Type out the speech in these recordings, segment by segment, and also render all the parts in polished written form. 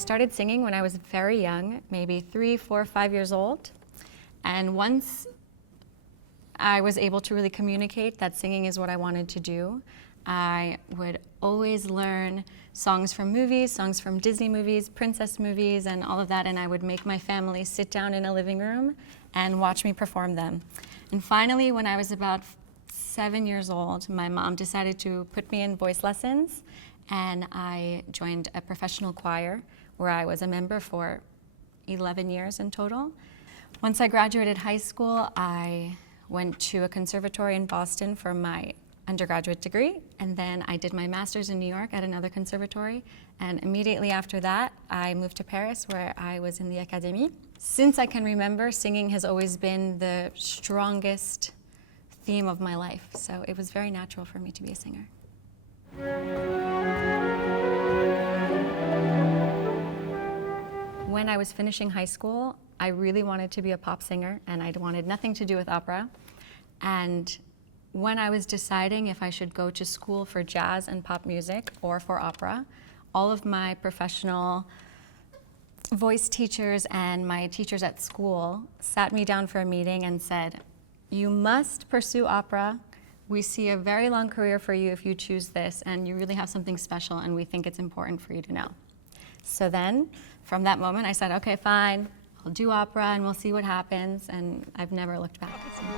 started singing when I was very young, maybe 3, 4, 5 years old. And once I was able to really communicate that singing is what I wanted to do, I would always learn songs from movies, songs from Disney movies, princess movies, and all of that, and I would make my family sit down in a living room and watch me perform them. And finally, when I was about 7 years old, my mom decided to put me in voice lessons, and I joined a professional choir where I was a member for 11 years in total. Once I graduated high school, I went to a conservatory in Boston for my undergraduate degree, and then I did my master's in New York at another conservatory, and immediately after that I moved to Paris where I was in the Académie. Since I can remember, singing has always been the strongest theme of my life, so it was very natural for me to be a singer. When I was finishing high school, I really wanted to be a pop singer, and I wanted nothing to do with opera. And when I was deciding if I should go to school for jazz and pop music or for opera, all of my professional voice teachers and my teachers at school sat me down for a meeting and said, "You must pursue opera. We see a very long career for you if you choose this, and you really have something special, and we think it's important for you to know." So then, from that moment, I said, okay, fine, I'll do opera and we'll see what happens, and I've never looked back since.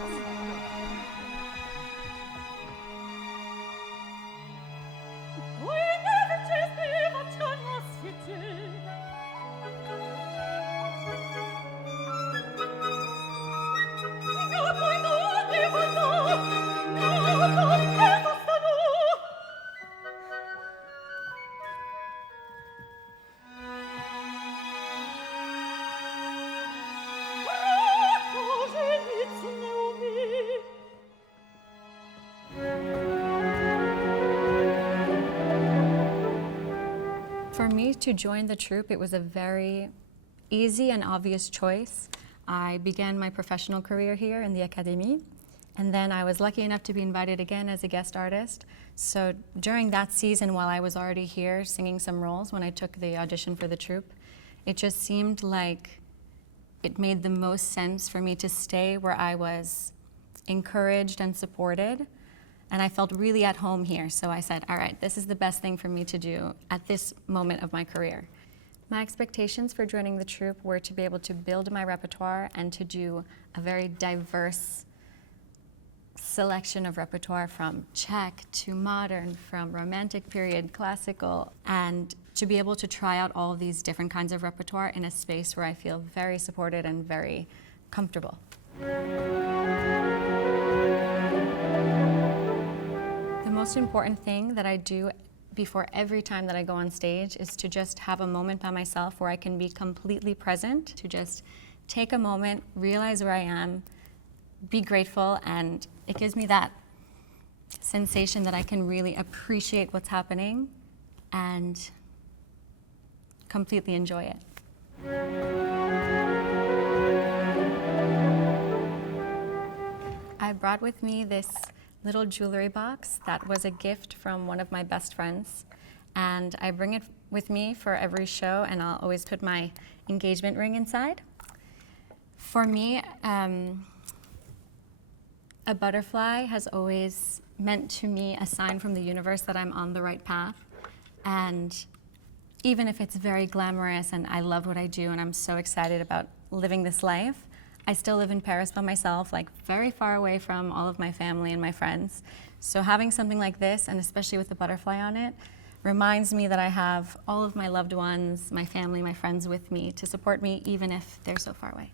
For me to join the troupe, it was a very easy and obvious choice. I began my professional career here in the Académie, and then I was lucky enough to be invited again as a guest artist. So during that season, while I was already here singing some roles when I took the audition for the troupe, it just seemed like it made the most sense for me to stay where I was encouraged and supported. And I felt really at home here, so I said, all right, this is the best thing for me to do at this moment of my career. My expectations for joining the troupe were to be able to build my repertoire and to do a very diverse selection of repertoire, from Czech to modern, from romantic period, classical, and to be able to try out all of these different kinds of repertoire in a space where I feel very supported and very comfortable. The most important thing that I do before every time that I go on stage is to just have a moment by myself where I can be completely present, to just take a moment, realize where I am, be grateful, and it gives me that sensation that I can really appreciate what's happening and completely enjoy it. I brought with me this little jewelry box that was a gift from one of my best friends, and I bring it with me for every show, and I'll always put my engagement ring inside. For me, a butterfly has always meant to me a sign from the universe that I'm on the right path, and even if it's very glamorous and I love what I do and I'm so excited about living this life, I still live in Paris by myself, like very far away from all of my family and my friends. So having something like this, and especially with the butterfly on it, reminds me that I have all of my loved ones, my family, my friends with me to support me, even if they're so far away.